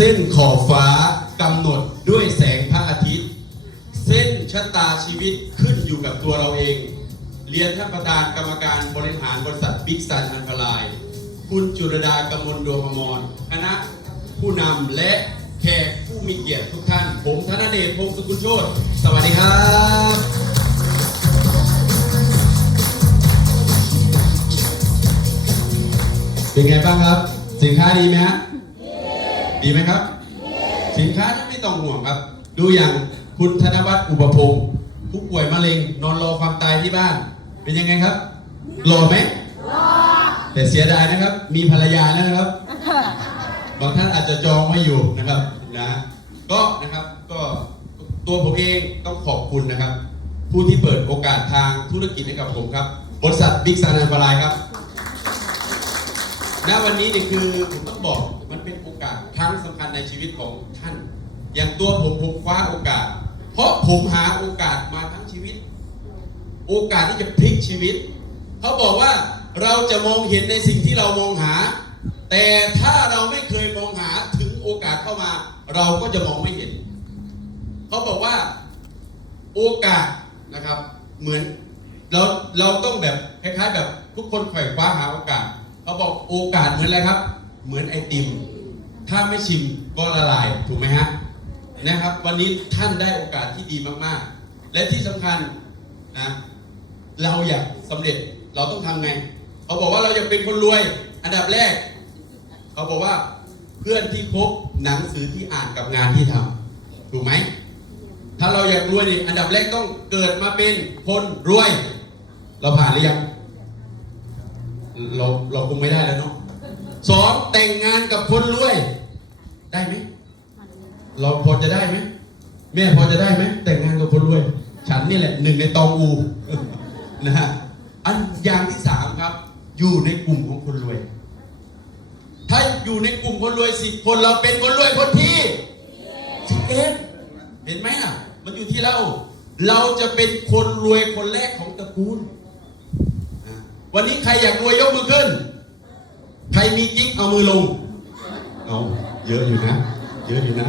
เส้นขอบฟ้ากำหนดด้วยแสงพระอาทิตย์ เส้นชะตาชีวิตขึ้นอยู่กับตัวเราเอง เรียนท่านประธานกรรมการบริหารบริษัทบิ๊กซันอันคลาย คุณจุรดากมลดวงอมรคณะผู้นำและแขกผู้มีเกียรติทุกท่าน ผมธนเดชพงศกุลโชตสวัสดีครับเป็นไงบ้างครับ สินค้าดีไหมฮะ ดีไหมครับ สินค้านั้นไม่ต้องห่วงครับ ดูอย่างคุณธนวัฒน์อุปพงศ์ผู้ป่วยมะเร็งนอนรอความตายที่บ้าน เป็นยังไงครับรอไหมรอแต่เสียดายนะครับ มีภรรยาแล้วนะครับบางท่านอาจจะจองไว้อยู่นะครับนะก็นะครับก็ตัวผมเองต้องขอบคุณนะครับ ผู้ที่เปิดโอกาสทางธุรกิจให้กับผมครับบริษัทบิ๊กซันอันฟลายครับณวันนี้เนี่ยคือผมต้องบอกมันเป็นโอกาสครั้งสำคัญในชี วิตของท่าน อย่างตัวผมผมคว้าโอกาส เพราะผมหาโอกาสมาทั้งชีวิต โอกาสที่จะพลิกชีวิต เขาบอกว่าเราจะมองเห็นในสิ่งที่เรามองหา แต่ถ้าเราไม่เคยมองหาถึงโอกาสเข้ามา เราก็จะมองไม่เห็น เขาบอกว่าโอกาสนะครับ เหมือนเราเราต้องแบบคล้ายๆ แบบทุกคนไขว่คว้าหาโอกาส เขาบอกโอกาสเหมือนอะไรครับ เหมือนไอติม ถ้าไม่ชิมก็ละลายถูกไหมฮะนะครับ วันนี้ท่านได้โอกาสที่ดีมากๆ และที่สำคัญนะเราอยากสำเร็จเราต้องทำไงเขาบอกว่าเราอยากเป็นคนรวย อันดับแรกเขาบอกว่าเพื่อนที่พบหนังสือที่อ่านกับงานที่ทำถูกไหมถ้าเราอยากรวยนี่อันดับแรกต้องเกิดมาเป็นคนรวย เราผ่านหรือยังเราเราคงไม่ได้แล้วเนาะสองแต่งงานกับคนรวย ได้ไหมเราพอจะได้ไหมแม่พอจะได้ไหมแต่งงานกับคนรวย ฉันนี่แหละหนึ่งในตองอูนะฮะอันอย่างที่สามครับ อยู่ในกลุ่มของคนรวย ถ้าอยู่ในกลุ่มคนรวยสิบคนเราเป็นคนรวยคนที่สิบเอ็ดเห็นไหมอะ มันอยู่ที่เรา เราจะเป็นคนรวยคนแรกของตระกูลอะวันนี้ใครอยากรวยยกมือขึ้น ใครมีกิ๊กเอามือลง เอาเยอะอยู่นะ เยอะอยู่นะ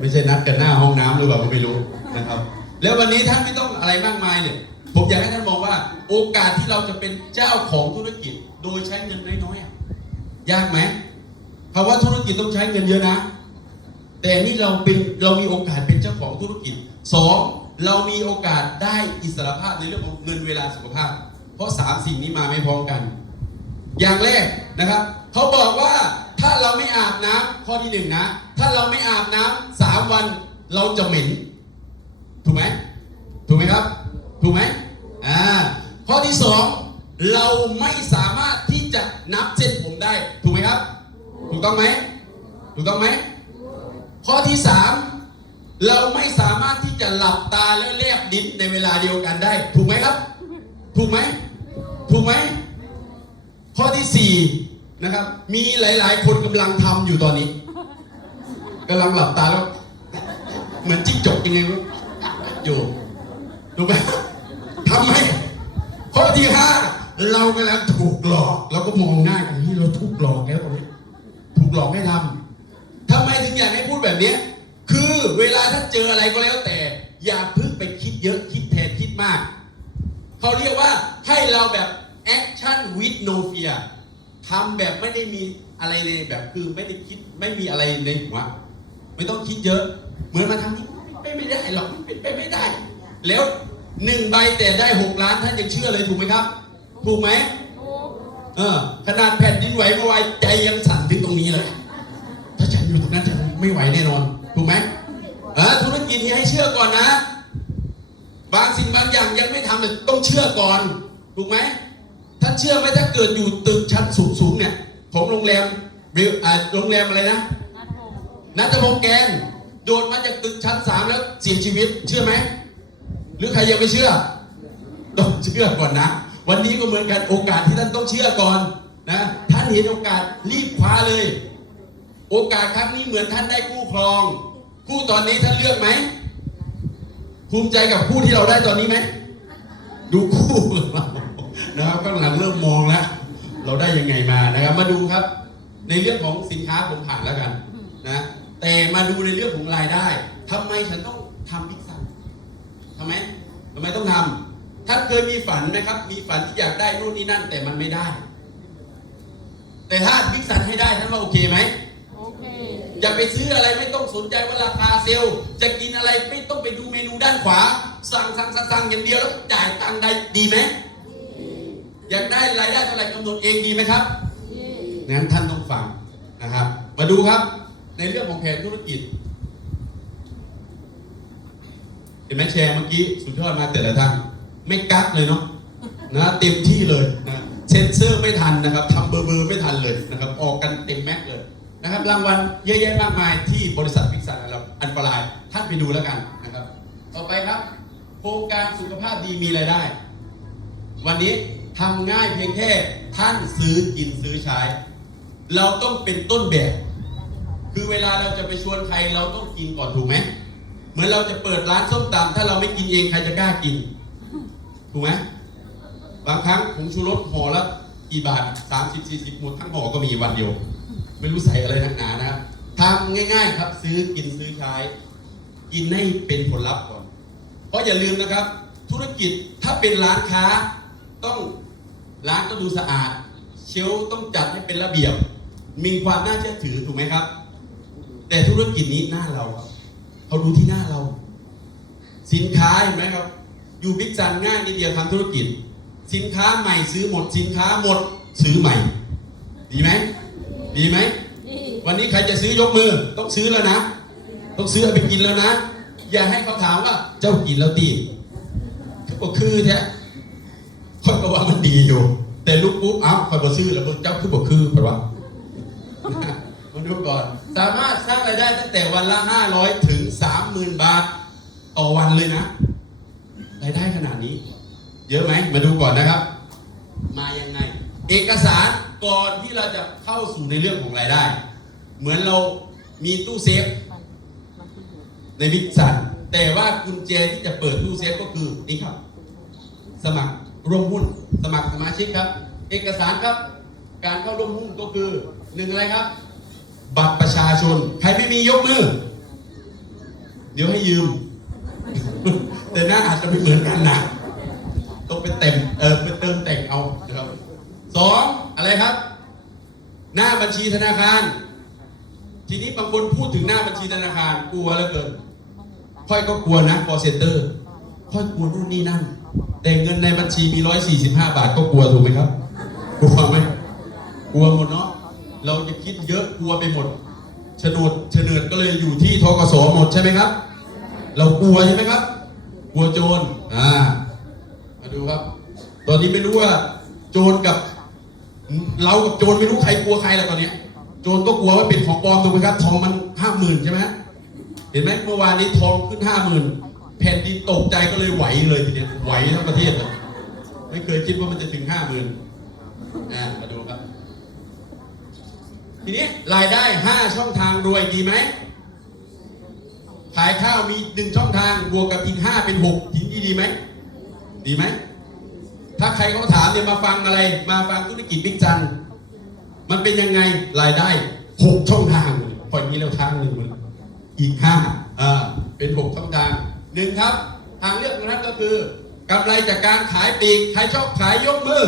ไม่ใช่นัดกันหน้าห้องน้ำหรือเปล่าก็ไม่รู้นะครับ แล้ววันนี้ท่านไม่ต้องอะไรมากมายเนี่ย ผมอยากให้ท่านมองว่า โอกาสที่เราจะเป็นเจ้าของธุรกิจ โดยใช้เงินน้อยๆยากไหมคำว่าธุรกิจต้องใช้เงินเยอะนะ แต่นี่เราเป็นเรามีโอกาสเป็นเจ้าของธุรกิจสองเรามีโอกาสได้อิสรภาพในเรื่องของเงินเวลาสุขภาพ เพราะสามสิ่งนี้มาไม่พร้อมกัน อย่างแรกนะครับ เขาบอกว่า ถ้าเราไม่อาบน้ำข้อที่หนึ่งนะ ถ้าเราไม่อาบน้ำสามวันเราจะเหม็น ถูกไหมถูกไหมครับ ถูกไหมอ่าข้อที่สองเราไม่สามารถที่จะนับเส้นผมได้ ถูกไหมครับ ถูกต้องไหมถูกต้องไหมข้อที่สามเราไม่สามารถที่จะหลับตาแล้วแลบลิ้นในเวลาเดียวกันได้ ถูกไหมครับ ถูกไหมถูกไหมข้อที่สี่ นะครับ มีหลาย ๆ คนกำลังทำอยู่ตอนนี้กำลังหลับตาแล้ว เหมือนจิ้งจกยังไงวะอยู่ถูกไหมทำไมข้อที่ห้าเรากำลังถูกหลอกเราก็มองหน้ากันนี่เราถูกหลอกแล้วตรงนี้ถูกหลอกให้ทำทำไมถึงอยากให้พูดแบบเนี้ยคือเวลาถ้าเจออะไรก็แล้วแต่ อย่าเพิ่งไปคิดเยอะคิดแทนคิดมาก เขาเรียกว่าให้เราแบบ action with no fear ทำแบบไม่ได้มีอะไรเลยแบบคือไม่ได้คิดไม่มีอะไรในหัวไม่ต้องคิดเยอะ เหมือนมาทำนี่ไม่ไม่ได้หรอกเป็นไปไม่ได้ แล้วหนึ่งใบแต่ได้หกล้านท่านยังเชื่อเลยถูกไหมครับ ถูกไหมเออขนาดแผ่นดินไหวเมื่อวานใจยังสั่นถึงตรงนี้เลยถ้าฉันอยู่ตรงนั้นฉันไม่ไหวแน่นอนถูกไหมเออธุรกิจนี้ให้เชื่อก่อนนะ บางสิ่งบางอย่างยังไม่ทำเลยต้องเชื่อก่อน ถูกไหม ถ้านเชื่อไหมถ้าเกิดอยู่ตึกชั้นสูงๆเนี่ยของโรงแรมริวโรงแรมอะไรนะนัทพงษ์แกนโดดมาจากตึกชั้นสามแล้วเสียชีวิตเชื่อไหมหรือใครยังไม่เชื่อต้องเชื่อก่อนนะ วันนี้ก็เหมือนกันโอกาสที่ท่านต้องเชื่อก่อนนะท่านเห็นโอกาสรีบคว้าเลย โอกาสครั้งนี้เหมือนท่านได้คู่ครองคู่ตอนนี้ท่านเลือกไหมภูมิใจกับคู่ที่เราได้ตอนนี้ไหมดูคู่เรา นะครับข้างหลังเริ่มมองแล้วเราได้ยังไงมานะครับ มาดูครับ ในเรื่องของสินค้าผมผ่านแล้วกันนะมาดูในเรื่องของรายได้ทำไมฉันต้องทำบิ๊กซันทำไมทำไมต้องทำท่านเคยมีฝันไหมครับ มีฝันที่อยากได้นู่นนี่นั่น แต่มันไม่ได้ แต่ถ้าบิ๊กซันให้ได้ท่านว่าโอเคไหมโอเคอย่าไปซื้ออะไรไม่ต้องสนใจว่าราคาเซลล์จะกินอะไรไม่ต้องไปดูเมนูด้านขวา สั่งสั่งสั่งสั่งอย่างเดียวแล้วจ่ายตังค์ได้ดีไหม อยากได้รายได้เท่าไหร่กำหนดเองดีไหมครับเย่งั้นท่านต้องฟังนะครับ มาดูครับ ในเรื่องของแผนธุรกิจเห็นไหมแชร์เมื่อกี้สุดยอดมากแต่ละท่านไม่กักเลยเนาะนะเต็มที่เลยนะเซนเซอร์ไม่ทันนะครับทำเบอร์เบอร์ไม่ทันเลยนะครับ ออกกันเต็มแม็กซ์เลยนะครับ รางวัลเยอะแยะมากมายที่บริษัทพิกซาร์อันตรายท่านไปดูแล้วกันนะครับ ต่อไปครับ โครงการสุขภาพดีมีรายได้ วันนี้ ทำง่ายเพียงแค่ท่านซื้อกินซื้อใช้ เราต้องเป็นต้นแบบ คือเวลาเราจะไปชวนใครเราต้องกินก่อนถูกไหมเหมือนเราจะเปิดร้านส้มตำถ้าเราไม่กินเองใครจะกล้ากิน ถูกไหมบางครั้งผงชูรสห่อละกี่บาทสามสิบสี่สิบหมดทั้งห่อก็มีวันเดียว ไม่รู้ใส่อะไรนักหนานะครับทำง่าย ๆ ครับซื้อกินซื้อใช้ กินให้เป็นผลลัพธ์ก่อน เพราะอย่าลืมนะครับ ธุรกิจถ้าเป็นร้านค้าต้อง ร้านต้องดูสะอาด เชลต้องจัดให้เป็นระเบียบ มีความน่าเชื่อถือถูกไหมครับ แต่ธุรกิจนี้หน้าเราเขาดูที่หน้าเรา สินค้าเห็นไหมครับ อยู่บิ๊กซันง่ายนิดเดียวทำธุรกิจ สินค้าใหม่ซื้อหมด สินค้าหมดซื้อใหม่ ดีไหมดีไหมวันนี้ใครจะซื้อยกมือต้องซื้อแล้วนะ ต้องซื้อเอาไปกินแล้วนะ อย่าให้เขาถามว่าเจ้ากินแล้วตีก็คือแท้ คนก็ว่ามันดีอยู่ แต่ลูกปุ๊บอ้าคอยบอกซื้อแล้วเจ้าคือบอกคือเพราว่ามาดูก่อน สามารถสร้างรายได้ตั้งแต่วันละ 500 ถึง 30,000 บาท ต่อวันเลยนะ รายได้ขนาดนี้ เยอะไหม มาดูก่อนนะครับ มายังไง เอกสารก่อนที่เราจะเข้าสู่ในเรื่องของรายได้ เหมือนเรามีตู้เซฟมันมันคืออยู่ในบิ๊กซันแต่ว่ากุญแจที่จะเปิดตู้เซฟก็คือนี่ครับ สมัคร ร่วมหุ้นสมัครสมาชิกครับ เอกสารครับ การเข้าร่วมหุ้นก็คือหนึ่งอะไรครับ บัตรประชาชน ใครไม่มียกมือ เดี๋ยวให้ยืม แต่หน้าอาจจะไม่เหมือนกันนะต้องไปเต็มเออไปเติมแต่งเอานะครับสองอะไรครับ หน้าบัญชีธนาคาร ทีนี้บางคนพูดถึงหน้าบัญชีธนาคารกลัวเหลือเกินค่อยก็กลัวนะ call center ค่อยกลัวนู่นนี่นั่นแต่เงินในบัญชีมี145บห้าบาทก็กลัวถูกไหมครับ กลัวไหมกลัวหมดเนาะเราจะคิดเยอะกลัวไปหมดโฉนดเฉนิดก็เลยอยู่ที่ทกสหมดใช่ไหมครับ เรากลัวใช่ไหมครับ กลัวโจรอ่ามาดูครับ ตอนนี้ไม่รู้ว่า โจรกับ เรากับโจรไม่รู้ใครกลัวใครแล้วตอนนี้ โจรก็กลัวว่าเป็นของปลอมถูกไหมครับ ทองมันห้าหมื่นใช่ไหมเห็นไหมเมื่อวานนี้ทองขึ้นห้าหมื่น แผ่นดินตกใจก็เลยไหวเลยทีเนี้ยไหวทั้งประเทศเลยไม่เคยคิดว่ามันจะถึงห้าหมื่นอ่ามาดูครับ ทีนี้รายได้ห้าช่องทางรวยดีไหมขายข้าวมีหนึ่งช่องทางบวกกับอีกห้าเป็นหกทีนี้ดีไหมดีไหมถ้าใครเขาถามเนี่ยมาฟังอะไร มาฟังธุรกิจบิ๊กจัน มันเป็นยังไงรายได้หกช่องทางพอมีแล้วทางหนึ่งมันอีกห้าอ่าเป็นหกช่องทาง หนึ่งครับ ทางเลือกนั้นก็คือกำไรจากการขายปลีกใครชอบขายยกมือ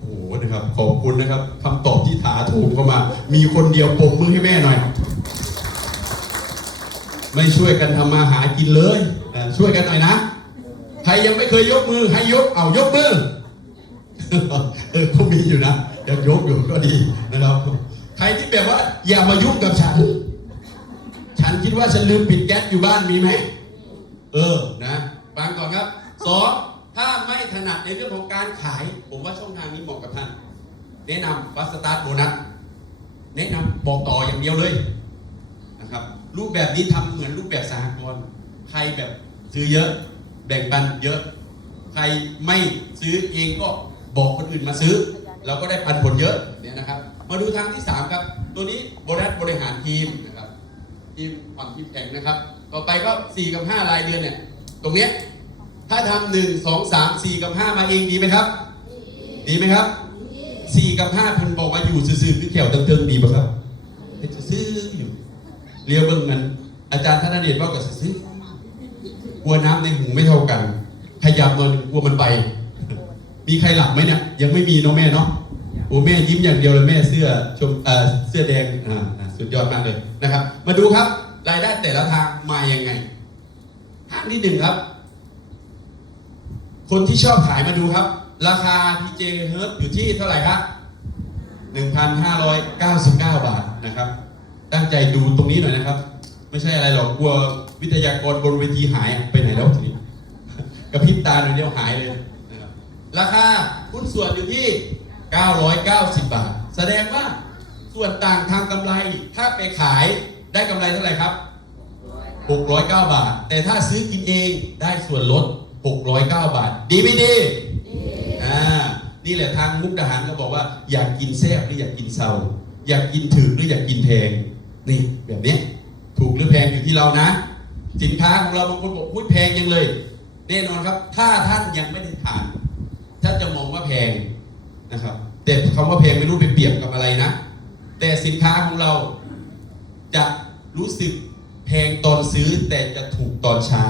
โอ้โหนะครับขอบคุณนะครับคำตอบที่ถาถูกเข้ามา มีคนเดียวปรบมือให้แม่หน่อย ไม่ช่วยกันทำมาหากินเลยช่วยกันหน่อยนะใครยังไม่เคยยกมือให้ยกเอายกมือเออก็มีอยู่นะยังยกอยู่ก็ดีนะครับ ใครที่แบบว่าอย่ามายุ่งกับฉัน ฉันคิดว่าฉันลืมปิดแก๊สอยู่บ้านมีไหม เออ นะฟังก่อนครับสองถ้าไม่ถนัดในเรื่องของการขาย ผมว่าช่องทางนี้เหมาะกับท่าน แนะนำฟัสตาร์ทโบนัส แนะนำบอกต่ออย่างเดียวเลยนะครับ รูปแบบนี้ทำเหมือนรูปแบบสหกรณ์ ใครแบบซื้อเยอะ แบ่งปันเยอะ ใครไม่ซื้อเองก็บอกคนอื่นมาซื้อ เราก็ได้ปันผลเยอะเนี่ยนะครับ มาดูทางที่ 3 ครับ ตัวนี้โบนัสบริหารทีม ทีมฝั่งทีมแข่งนะครับ ต่อไปก็ 4 กับ 5 รายเดือนเนี่ย ตรงเนี้ยถ้าทำหนึ่งสองสามสี่กับ 5 มาเองดีไหมครับ ดีไหมครับ 4 กับ5เพิ่นบอกว่าอยู่ซื่อๆคือแขวเติงๆดีป่ะครับเรียวเบิ่งมันอาจารย์ธนเดชว่ากับซื้อกลัวน้ำในหูไม่เท่ากันขยับนอนกลัวมันไป มีใครหลับไหมเนี่ยยังไม่มีเนาะแม่เนาะ โอ้แม่ยิ้มอย่างเดียวเลยแม่เสื้อชมเอ่อเสื้อแดงอ่าสุดยอดมากเลยนะครับ มาดูครับรายได้แต่ละทางมายังไงทางที่หนึ่งครับ คนที่ชอบขายมาดูครับ ราคา PJ h e r b อยู่ที่เท่าไหร่ครับ1,599 บาทนะครับ ตั้งใจดูตรงนี้หน่อยนะครับ ไม่ใช่อะไรหรอกกลัววิทยากรบนเวทีหายไปไหนแล้วทีนี้กระพริบตาหน่อยเดียวหายเลยนะครับราคาหุ้นส่วนอยู่ที่ 990 บาท แสดงว่าส่วนต่างทางกำไรถ้าไปขายได้กำไรเท่าไหร่ครับ 609 บาท แต่ถ้าซื้อกินเองได้ส่วนลด 609 บาท ดีไม่ดีอ่านี่แหละทางมุกดาหารก็บอกว่าอยากกินแซ่บหรืออยากกินเซาอยากกินถึกหรืออยากกินแพงนี่แบบนี้ถูกหรือแพงอยู่ที่เรานะ สินค้าของเราบางคนบอกพูดแพงยังเลย แน่นอนครับ ถ้าท่านยังไม่ได้ทานท่านจะมองว่าแพง นะครับแต่คำว่าแพงไม่รู้ไปเปรียบกับอะไรนะ แต่สินค้าของเราจะรู้สึกแพงตอนซื้อแต่จะถูกตอนใช้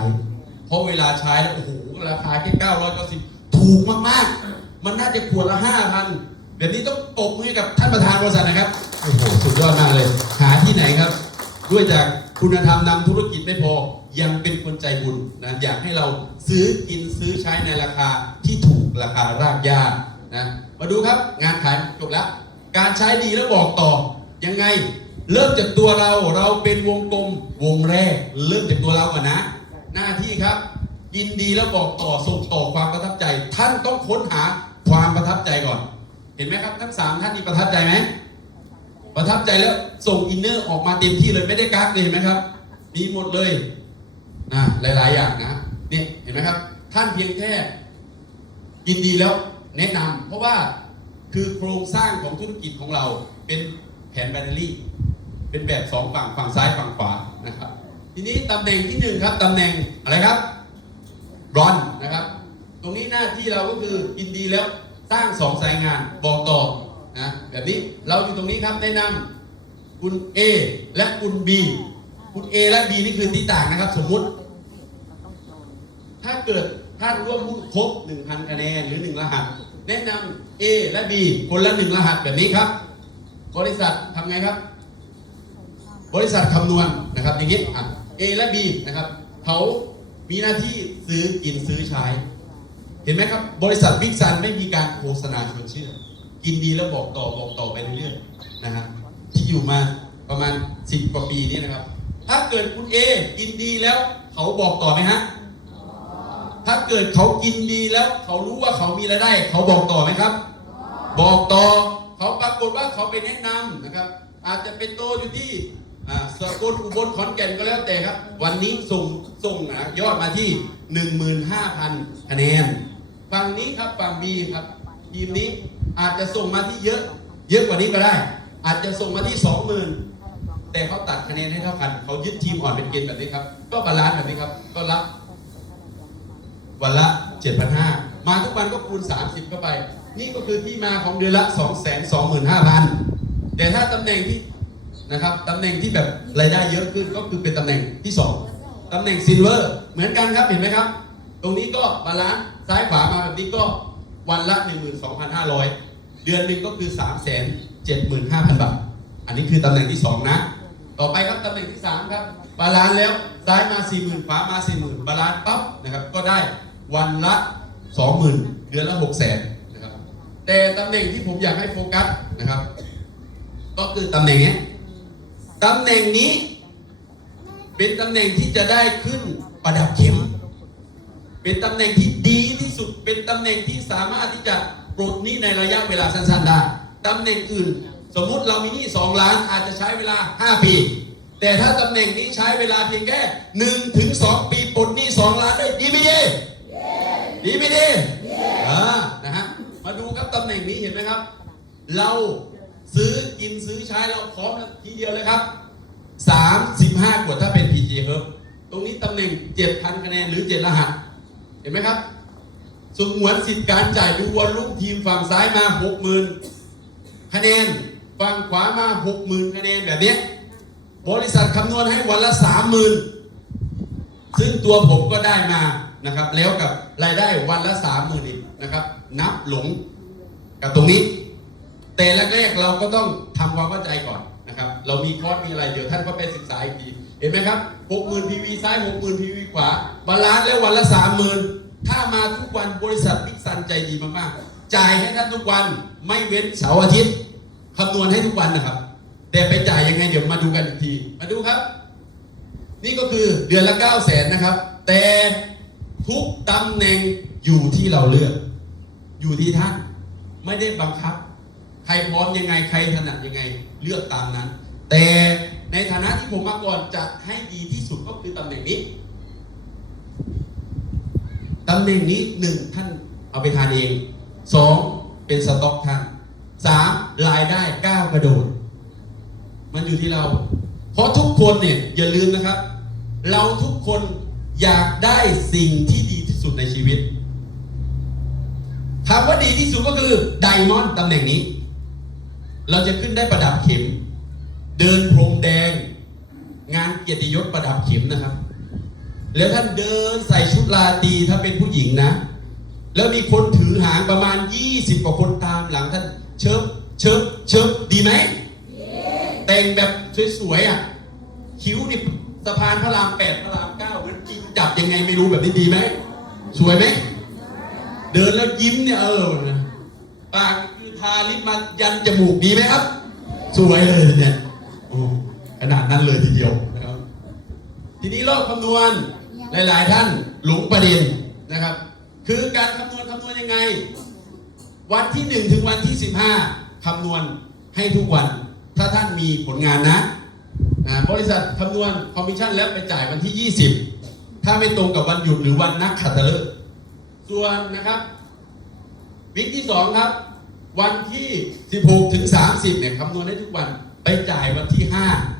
เพราะเวลาใช้แล้วโอ้โหราคาแค่เก้าร้อยเก้าสิบถูกมากๆ มันน่าจะขวดละห้าพันแบบนี้ต้องปรบมือกับท่านประธานบริษัทนะครับโอ้โหสุดยอดมากเลย หาที่ไหนครับ ด้วยจากคุณธรรมนำธุรกิจไม่พอยังเป็นคนใจบุญนะอยากให้เราซื้อกินซื้อใช้ในราคาที่ถูกราคารากหญ้านะ มาดูครับงานขายจบแล้ว การใช้ดีแล้วบอกต่อ ยังไง เริ่มจากตัวเราเราเป็นวงกลมวงแรก เริ่มจากตัวเราก่อนนะ หน้าที่ครับ ยินดีแล้วบอกต่อส่งต่อความประทับใจ ท่านต้องค้นหาความประทับใจก่อน เห็นไหมครับทั้งสามท่านนี่ประทับใจไหมประทับใจแล้วส่งอินเนอร์ออกมาเต็มที่เลยไม่ได้กักเลยเห็นไหมครับมีหมดเลยนะหลาย ๆ อย่างนะนี่เห็นไหมครับ ท่านเพียงแค่ยินดีแล้ว แนะนำเพราะว่าคือโครงสร้างของธุรกิจของเราเป็นแผนแบตเตอรี่ เป็นแบบสองฝั่งฝั่งซ้ายฝั่งขวานะครับ ทีนี้ตำแหน่งที่หนึ่งครับตำแหน่งอะไรครับรอนนะครับ ตรงนี้หน้าที่เราก็คือยินดีแล้วสร้างสองสายงานบอกต่อนะแบบนี้เราอยู่ตรงนี้ครับแนะนำคุณ A และคุณ B คุณ A และ B นี่คือที่ต่างนะครับ สมมุติ ถ้าเกิดท่านร่วมหุ้นครบ1,000คะแนนหรือ 1 รหัส แนะนำ A และ B คนละ1รหัสแบบนี้ครับ บริษัททำไงครับ บริษัทคำนวณนะครับอย่างนี้อะ A และ B นะครับเขามีหน้าที่ซื้อกินซื้อใช้ เห็นไหมครับ บริษัทบิ๊กซันไม่มีการโฆษณาชวนเชื่อ กินดีแล้วบอกต่อบอกต่อไปเรื่อยๆนะฮะที่อยู่มาประมาณ10กว่าปีนี้นะครับ ถ้าเกิดคุณ A กินดีแล้วเขาบอกต่อไหมฮะ ถ้าเกิดเขากินดีแล้ว เขารู้ว่าเขามีรายได้ เขาบอกต่อไหมครับ บอกต่อเขาปรากฏว่าเขาไปแนะนำนะครับ อาจจะเป็นโตอยู่ที่สกลอุบลขอนแก่นก็แล้วแต่ครับ วันนี้ส่งส่งนะยอดมาที่ 15,000 คะแนนฝั่งนี้ครับฝั่งบีครับทีมนี้อาจจะส่งมาที่เยอะ เยอะกว่านี้ก็ได้ อาจจะส่งมาที่ 20,000 แต่เขาตัดคะแนนให้เท่ากัน เขายึดทีมอ่อนเป็นเกณฑ์แบบนี้ครับ ก็บาลานซ์แบบนี้ครับ ก็รับ วันละ 7,500 มาทุกวันก็คูณ 30 เข้าไป นี่ก็คือที่มาของเดือนละ 225,000 แต่ถ้าตำแหน่งที่นะครับตำแหน่งที่แบบรายได้เยอะขึ้นก็คือเป็นตำแหน่งที่ 2ตำแหน่งซิลเวอร์เหมือนกันครับเห็นไหมครับ ตรงนี้ก็บาลานซ์ซ้ายขวามาแบบนี้ก็วันละ 12,500 เดือนหนึ่งก็คือ 375,000 บาท อันนี้คือตำแหน่งที่ 2 นะ ต่อไปครับตำแหน่งที่ 3 ครับ บาลานซ์แล้วซ้ายมา 40,000ขวามา 40,000 บาลานซ์ปั๊บนะครับก็ได้ วันละ20,000เดือนละ600,000นะครับแต่ตำแหน่งที่ผมอยากให้โฟกัสนะครับ ก็คือตำแหน่งนี้ตำแหน่งนี้เป็นตำแหน่งที่จะได้ขึ้นประดับเข็ม เป็นตำแหน่งที่ดีที่สุด เป็นตำแหน่งที่สามารถที่จะปลดหนี้ในระยะเวลาสั้นๆได้ตำแหน่งอื่น สมมติเรามีหนี้2ล้านอาจจะใช้เวลา 5 ปี แต่ถ้าตำแหน่งนี้ใช้เวลาเพียงแค่1ถึง2ปีปลดหนี้2ล้านได้ดีไหมเย่ ดีไหมดีอ่านะฮะมาดูครับตำแหน่งนี้เห็นไหมครับ เราซื้อกินซื้อใช้เราพร้อมทีเดียวเลยครับ 35ขวดถ้าเป็น PG เฮิร์บตรงนี้ตำแหน่ง 7,000 คะแนนหรือ 7 รหัส เห็นไหมครับสมวนสิทธิ์การจ่ายดูวอลลุ่มทีมฝั่งซ้ายมา 60,000 คะแนน ฝั่งขวามา 60,000 คะแนนแบบนี้ บริษัทคำนวณให้วันละสามหมื่นซึ่งตัวผมก็ได้มา นะครับแล้วกับรายได้วันละสามหมื่นนะครับนับหลงกับตรงนี้ แต่แรกๆเราก็ต้องทำความเข้าใจก่อนนะครับเรามีคอร์สมีอะไรเดี๋ยวท่านก็ไปศึกษาอีกทีเห็นไหมครับหกหมื่นพีวีซ้ายหกหมื่นพีวีขวาบาลานซ์แล้ววันละสามหมื่นถ้ามาทุกวันบริษัทบิ๊กซันใจดีมากๆ จ่ายให้ท่านทุกวันไม่เว้นเสาร์อาทิตย์คำนวณให้ทุกวันนะครับ แต่ไปจ่ายยังไงเดี๋ยวมาดูกันอีกที มาดูครับ นี่ก็คือเดือนละ9 0 0แสนนะครับ แต่ ทุกตำแหน่งอยู่ที่เราเลือก อยู่ที่ท่าน ไม่ได้บังคับ ใครพร้อมยังไงใครถนัดยังไงเลือกตามนั้น แต่ในฐานะที่ผมมาก่อนจะให้ดีที่สุดก็คือตำแหน่งนี้ตำแหน่งนี้หนึ่งท่านเอาไปทานเองสองเป็นสต็อกท่านสามรายได้ก้าวกระโดด มันอยู่ที่เรา เพราะทุกคนเนี่ยอย่าลืมนะครับ เราทุกคน อยากได้สิ่งที่ดีที่สุดในชีวิตคำว่าดีที่สุดก็คือไดมอนด์ตำแหน่งนี้ เราจะขึ้นได้ประดับเข็ม เดินพรมแดง งานเกียรติยศประดับเข็มนะครับ แล้วท่านเดินใส่ชุดราตีถ้าเป็นผู้หญิงนะ แล้วมีคนถือหางประมาณ 20 กว่าคนตามหลังท่านเชิบเชิบเชิบดีไหมแต่งแบบสวยๆอะคิ้วนี่ สะพานพระรามแปดพระรามเก้าเหมือนจิงจับยังไงไม่รู้แบบนี้ดีไหมสวยไหมเดินแล้วยิ้มเนี่ยเออนะปากคือทาลิปมายันจมูกดีไหมครับ สวยเลยเนี่ยอขนาดนั้นเลยทีเดียวนะครับ ทีนี้รอบคำนวณหลาย ๆ ท่านหลงประเด็นนะครับ คือการคำนวณคำนวณยังไง วันที่ 1 ถึงวันที่ 15คำนวณให้ทุกวัน ถ้าท่านมีผลงานนะ บริษัทคำนวณคอมมิชชั่นแล้วไปจ่ายวันที่ 20 ถ้าไม่ตรงกับวันหยุดหรือวันนักขัตฤกษ์ส่วนนะครับวิกที่ 2 ครับ วันที่ 16 ถึง 30 เนี่ยคำนวณให้ทุกวันไปจ่ายวันที่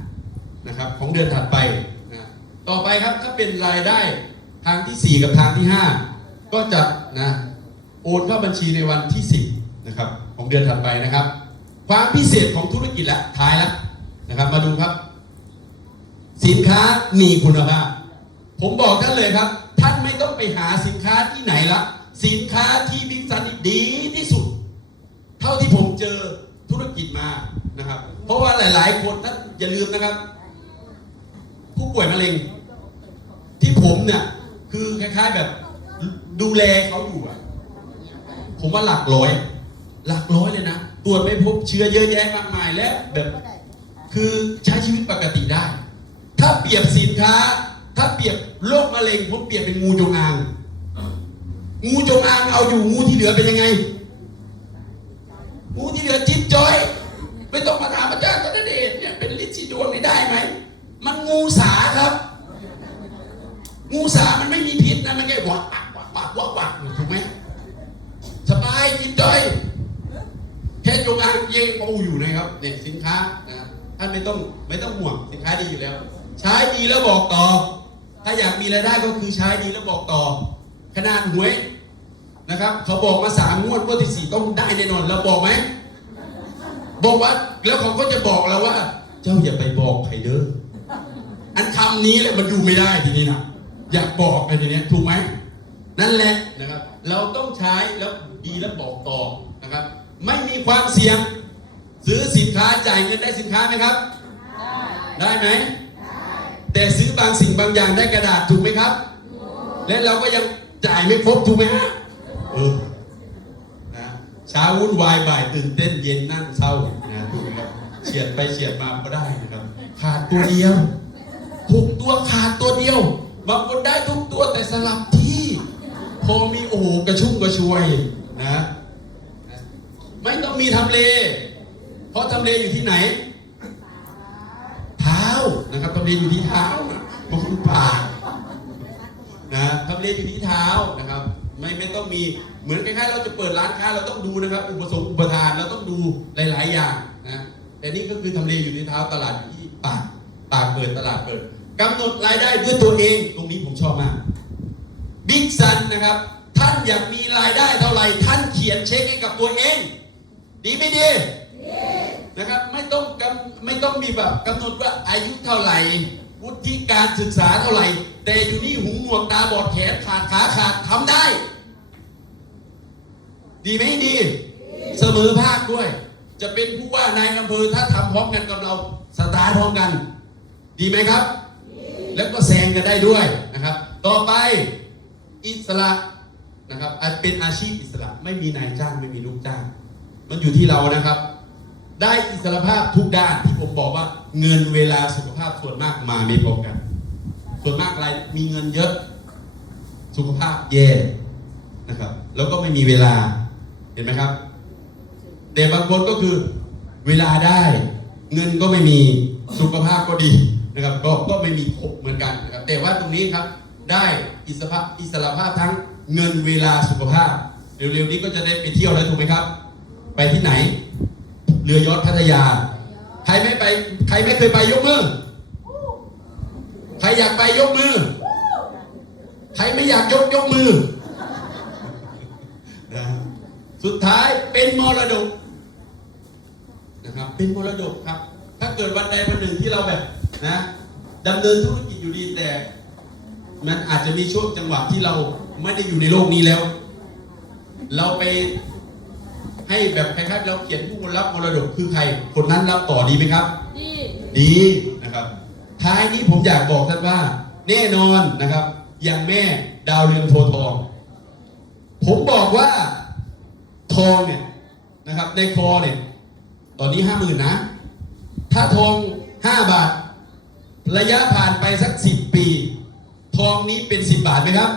5 นะครับ ของเดือนถัดไปนะต่อไปครับถ้าเป็นรายได้ทางที่ 4 กับทางที่ 5 ก็จะนะโอนเข้าบัญชีในวันที่ 10 นะครับ ของเดือนถัดไปนะครับ ความพิเศษของธุรกิจละท้ายล้วนะครับ มาดูครับ สินค้ามีคุณภาพ ผมบอกท่านเลยครับ ท่านไม่ต้องไปหาสินค้าที่ไหนละ สินค้าที่บิ๊กซันดีที่สุด เท่าที่ผมเจอธุรกิจมานะครับ เพราะว่าหลาย ๆ คนท่านอย่าลืมนะครับ ผู้ป่วยมะเร็ง ที่ผมเนี่ยคือคล้าย ๆแบบดูแลเขาอยู่อะผมว่าหลักร้อย หลักร้อยเลยนะตรวจไม่พบเชื้อเยอะแยะมากมายและแบบ คือใช้ชีวิตปกติได้ ถ้าเปรียบสินค้า ถ้าเปรียบโรคมะเร็งผมเปรียบเป็นงูจงอาง งูจงอางเอาอยู่งูที่เหลือเป็นยังไง งูที่เหลือจิ๊บจอย ไม่ต้องมาถามอาจารย์ธนเดชเนี่ยเป็นลิชิดวงนี่ได้ไหม มันงูสาครับ งูสามันไม่มีพิษนะมันแค่วักวักวักวักวักถูกไหมสบายจิ๊บจอยแค่จงอางเยงปูอยู่นะครับเนี่ยสินค้านะครับท่านไม่ต้องไม่ต้องห่วงสินค้าดีอยู่แล้ว ใช้ดีแล้วบอกต่อ ถ้าอยากมีรายได้ก็คือใช้ดีแล้วบอกต่อ ขนาดหวยนะครับเขาบอกมาสามงวดงวดที่สี่ต้องได้แน่นอนเราบอกไหมบอกว่าแล้วเขาก็จะบอกเราว่า เจ้าอย่าไปบอกใครเด้ออันคำนี้แหละมันดูไม่ได้ทีนี้นะอยากบอกไปทีนี้ถูกไหมนั่นแหละนะครับ เราต้องใช้แล้วดีแล้วบอกต่อนะครับ ไม่มีความเสี่ยง ซื้อสินค้าจ่ายเงินได้สินค้าไหมครับ ได้ไหม แต่ซื้อบางสิ่งบางอย่างได้กระดาษถูกไหมครับ และเราก็ยังจ่ายไม่ครบถูกไหมฮะเออนะเช้าวุ่นวายบ่ายตื่นเต้นเย็นนั่งเศร้านะถูกไหมครับเฉียดไปเฉียดมาก็ได้นะครับ ขาดตัวเดียวหกตัวขาดตัวเดียวบางคนได้ทุกตัวแต่สลับที่ พอมีโอ้โหกระชุ่มกระชวยนะ ไม่ต้องมีทำเล เพราะทำเลอยู่ที่ไหน นะครับทำเลอยู่ที่เท้าบางคนปากนะทำเลอยู่ที่เท้านะครับ ไม่ไม่ต้องมีเหมือนคล้ายๆเราจะเปิดร้านค้าเราต้องดูนะครับ อุปสงค์อุปทานเราต้องดูหลาย ๆ อย่างนะแต่นี่ก็คือทำเลอยู่ที่เท้าตลาดอยู่ที่ปากปากเปิดตลาดเปิดกำหนดรายได้ด้วยตัวเองตรงนี้ผมชอบมากบิ๊กซันนะครับ ท่านอยากมีรายได้เท่าไหร่ ท่านเขียนเช็คให้กับตัวเอง ดีไม่ดี นะครับไม่ต้องกำไม่ต้องมีแบบกำหนดว่าอายุเท่าไหร่วุฒิการศึกษาเท่าไหร่ แต่อยู่นี่หูหนวกตาบอดแขนขาดขาขาดทำได้ ดีไหมดี เสมอภาคด้วย จะเป็นผู้ว่านายอำเภอถ้าทำพร้อมกันกับเราสตาร์ทพร้อมกัน ดีไหมครับ แล้วก็แซงกันได้ด้วยนะครับ ต่อไปอิสระนะครับเป็นอาชีพอิสระไม่มีนายจ้างไม่มีลูกจ้าง มันอยู่ที่เรานะครับ ได้อิสรภาพทุกด้านที่ผมบอกว่า เงินเวลาสุขภาพส่วนมากมาไม่พร้อกัน ส่วนมากอะไรมีเงินเยอะ สุขภาพแย่นะครับ แล้วก็ไม่มีเวลาเห็นไหมครับ แต่บางคนก็คือเวลาได้ เงินก็ไม่มีสุขภาพก็ดีนะครับ ก็ก็ไม่มีครบเหมือนกันนะครับ แต่ว่าตรงนี้ครับได้อิสระอิสระภาพทั้งเงินเวลาสุขภาพ เร็วๆนี้ก็จะได้ไปเที่ยวแล้วถูกไหมครับ ไปที่ไหน เรือยอทพัทยา ใครไม่ไป ใครไม่เคยไปยกมือ ใครอยากไปยกมือ ใครไม่อยากยกยกมือนะสุดท้ายเป็นมรดกนะครับ เป็นมรดกครับ ถ้าเกิดวันใดวันหนึ่งที่เราแบบนะดำเนินธุรกิจอยู่ดีแต่ มันอาจจะมีช่วงจังหวะที่เราไม่ได้อยู่ในโลกนี้แล้ว เราไป ให้แบบคล้ายๆเราเขียนผู้รับมรดกคือใคร คนนั้นรับต่อดีไหมครับ ดีดีนะครับ ท้ายนี้ผมอยากบอกท่านว่า แน่นอนนะครับอย่างแม่ดาวเรืองโพธิ์ทอง ผมบอกว่าทองเนี่ยนะครับ ในคอเนี่ย ตอนนี้ห้าหมื่นนะ ถ้าทองห้าบาท ระยะผ่านไปสักสิบปี ทองนี้เป็นสิบบาทไหมครับ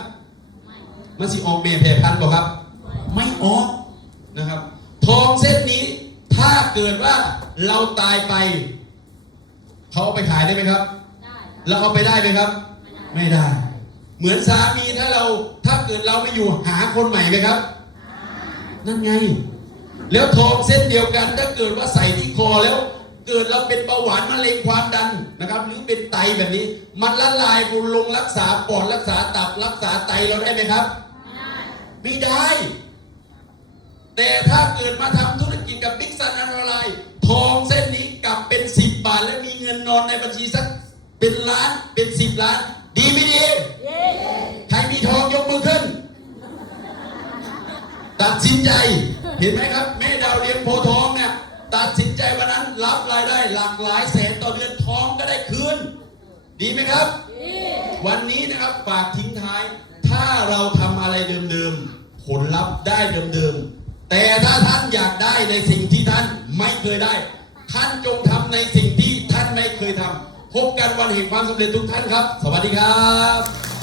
มันสิออกเมย์แพรพันธุ์บอกครับ ไม่ออกนะครับ ทองเส้นนี้ถ้าเกิดว่าเราตายไป เขาเอาไปขายได้ไหมครับ ได้เราเอาไปได้ไหมครับ ไม่ได้ เหมือนสามีถ้าเราถ้าเกิดเราไม่อยู่หาคนใหม่ไหมครับ นั่นไง แล้วทองเส้นเดียวกัน ถ้าเกิดว่าใส่ที่คอแล้ว เกิดเราเป็นเบาหวานมะเร็งความดันนะครับ หรือเป็นไตแบบนี้ มันละลายบุลงรักษาปอดรักษาตับรักษาไตเราได้ไหมครับ ไม่ได้ แต่ถ้าเกิดมาทำธุรกิจกับบิ๊กซันอันอะไรทองเส้นนี้กลับเป็นสิบบาท และมีเงินนอนในบัญชีสักเป็นล้านเป็นสิบล้าน ดีไม่ดีเย้ใครมีทองยกมือขึ้น ตัดสินใจ เห็นไหมครับแม่ดาวเรียงโพธิ์ทองเนี่ยตัดสินใจวันนั้นรับรายได้หลากหลายแสนต่อเดือนทองก็ได้คืนดีไหมครับดีวันนี้นะครับฝากทิ้งท้าย ถ้าเราทำอะไรเดิมๆผลลัพธ์ได้เดิมๆ แต่ถ้าท่านอยากได้ในสิ่งที่ท่านไม่เคยได้ ท่านจงทำในสิ่งที่ท่านไม่เคยทำพบกันวันแห่งความสำเร็จทุกท่านครับ สวัสดีครับ